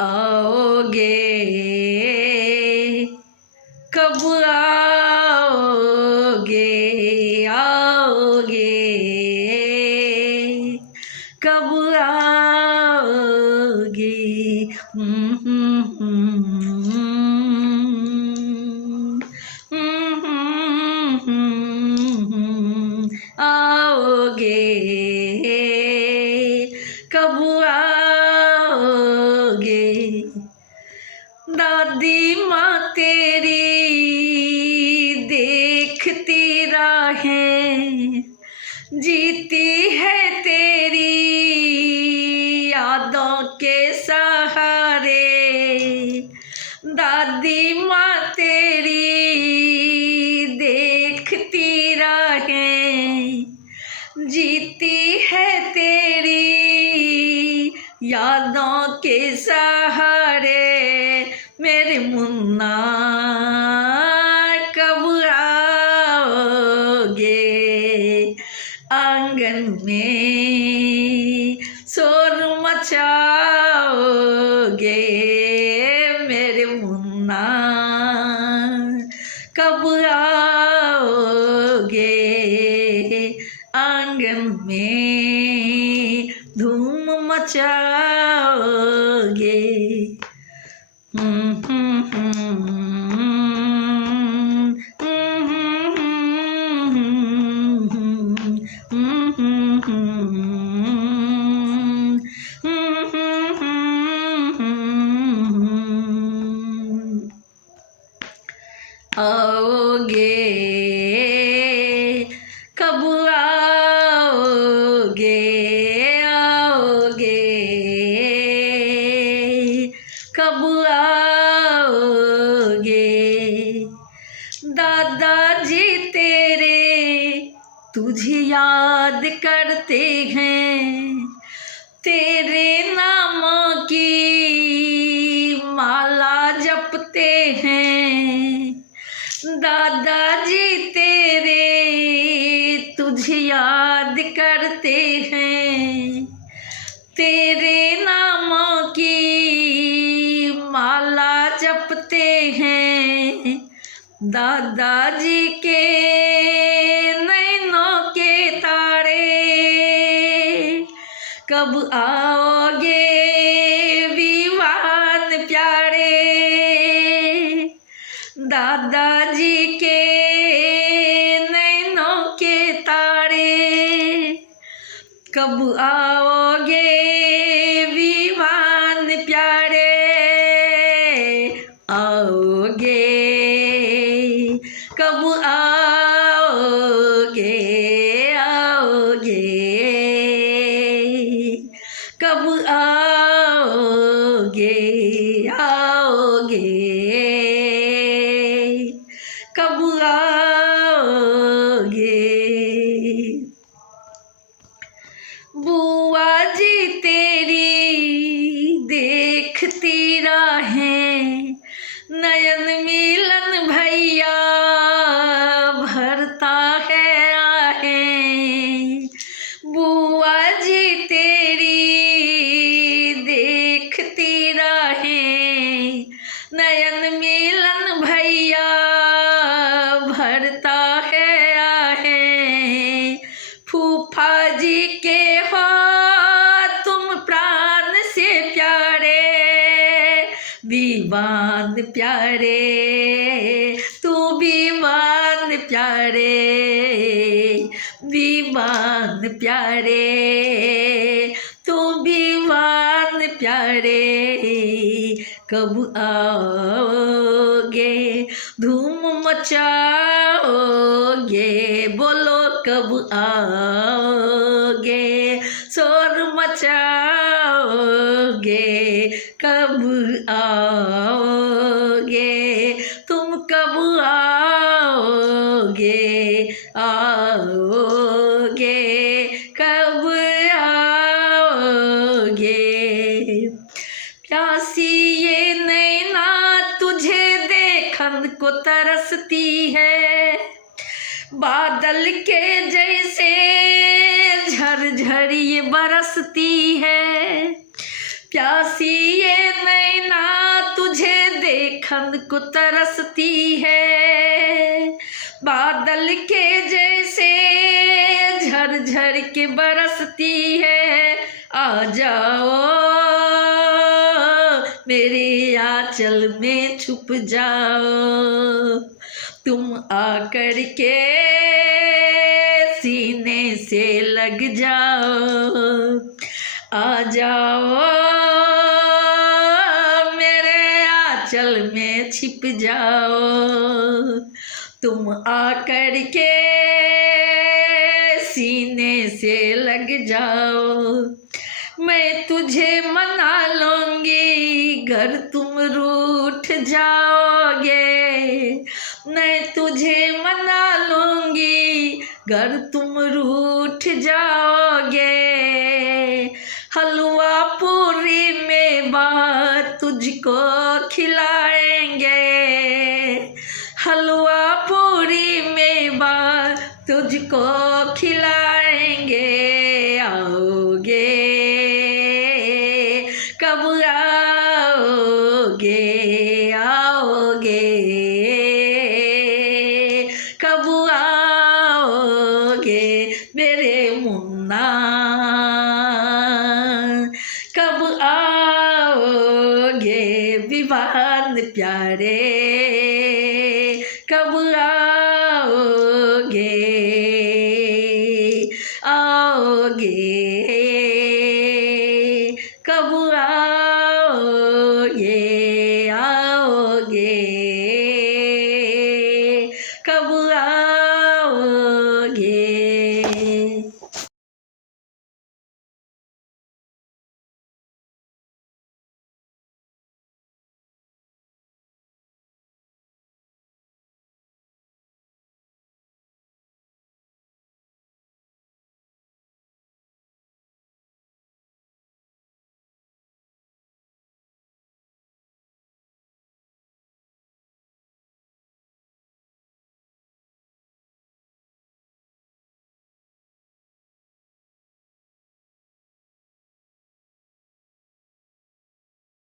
आओगे कब आओगे, आओगे कब आओगे। आओगे कब आओगे। दादी माँ तेरी देखती राहें, जीती है तेरी यादों के सहारे। दादी माँ तेरी देखती राहें, जीती है तेरी यादों के सहारे। मेरे मुन्ना कब आओगे, आंगन में शोर मचाओगे। मेरे मुन्ना कब आओगे, आंगन में धूम मचाओगे। आओगे कब आओगे, आओगे कब आओगे। दादाजी तेरे तुझे याद करते हैं, तेरे नामों की माला जपते हैं। दादाजी तेरे तुझे याद करते हैं, तेरे नामों की माला जपते हैं। दादाजी के नैनों के तारे कब आओगे विवान प्यारे। दादाजी के नैनों के तारे कब आओगे विवान प्यारे। आओगे कब आओगे, आओगे कब आओगे, आओगे कब आओगे। बुआ जी तेरी देखती राहें, नयन मिलन भैया भरता है आहें। बुआ जी तेरी देखती राहें, नयन मिलन भैया भरता है आहें। फूफा जी के हो तुम प्राण से प्यारे, दीवान प्यारे तू दीवान प्यारे, दीवान प्यारे तू दीवान प्यारे। कब आओगे धूम मचाओगे, बोलो कब आओगे शोर मचाओगे। कब आओगे तुम, कब आओगे। बरसती है, बादल के जैसे झरझर ये बरसती है, प्यासी ये नैना तुझे देखन को तरसती है, बादल के जैसे झरझर के बरसती है, आ जाओ मेरे आंचल में छुप जाओ, तुम आकर के सीने से लग जाओ, आ जाओ मेरे आंचल में छिप जाओ, तुम आकर के सीने से लग जाओ, मैं तुझे मना लूंगी घर तुम रूठ जाओगे, मैं तुझे मना लूंगी घर तुम रूठ जाओगे, हलवा पूरी में बात तुझको खिलाएंगे, हलवा पूरी में बात तुझको खिलाएंगे, आओगे कब आओगे, आओगे कब आओगे मेरे मुन्ना, कब आओगे विवान प्यारे, कब आओगे, आओगे कब आओगे, आओगे कब